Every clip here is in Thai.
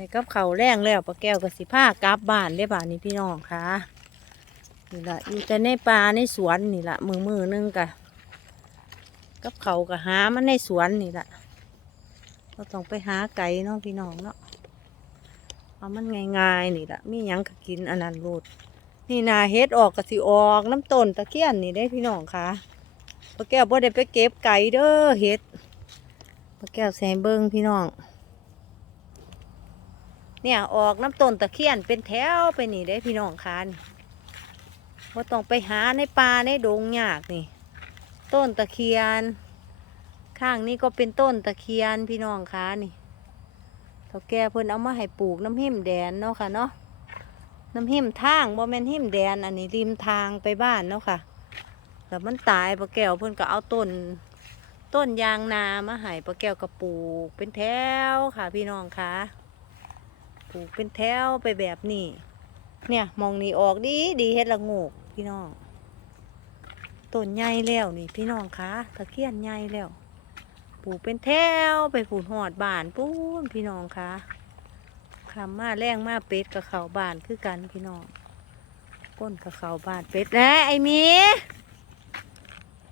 ส่กับเขาแรงแล้วปลาแก้วกับสิผ้ากลับบ้านได้บ้านนี้พี่น้องค่ะนี่ละอยู่แต่ในป่าในสวนนี่ละมือมือนึงกะกับเขาวกะหามันในสวนนี่ละเราต้องไปหาไก่เนาะพี่น้องเนาะเอามันง่ายๆนี่ละมียังก็กินอันนั้นโลดนี่นาเฮ็ดออกก็สิออกน้ำต้นตะเคียนนี่ได้พี่น้องค่ะปลาแก้วบ่ได้ไปเก็บไก่เด้อเฮ็ดปลาแก้วแซมเบิ้งพี่น้อง เนี่ยออกน้ำต้นตะเคียนเป็นแถวไปนี่ได้พี่น้องคานว่าต้องไปหาในป่าในดงยากนี่ ต้นตะเคียน ข้างนี้ก็เป็นต้นตะเคียนพี่น้องคะนี่เท่าแก่เพิ่นเอามาให้ปลูกน้ำหิมแดนเนาะค่ะเนาะน้ำหิมทางบ่แม่นหิมแดน อันนี้ริมทางไปบ้านเนาะค่ะแล้วมันตายปลาแก้วเพิ่นก็เอาต้นต้นยางนามาให้ปลาแก้วก็ปลูกเป็นแถวค่ะพี่น้องค่ะ ปลูกเป็นแถวไปแบบนี้ เนี่ยมองนี่ออกดีดีเฮ็ดละโงกพี่น้องต้นใหญ่แล้วนี่พี่น้องคะตะเคียนใหญ่แล้วปลูกเป็นแถวไปผูดหอดบานปูนพี่น้องคะคำมาแรงมาเป็ดกับเขาบานคือกันพี่น้องก้นกับเขาบานเป็ดนะไอ้มี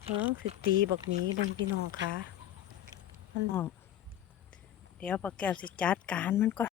เฮิงสิตีบักหมีเบิ่งพี่น้องคะมันออกเดี๋ยวปลาแก้วสิจัดการมันก่อน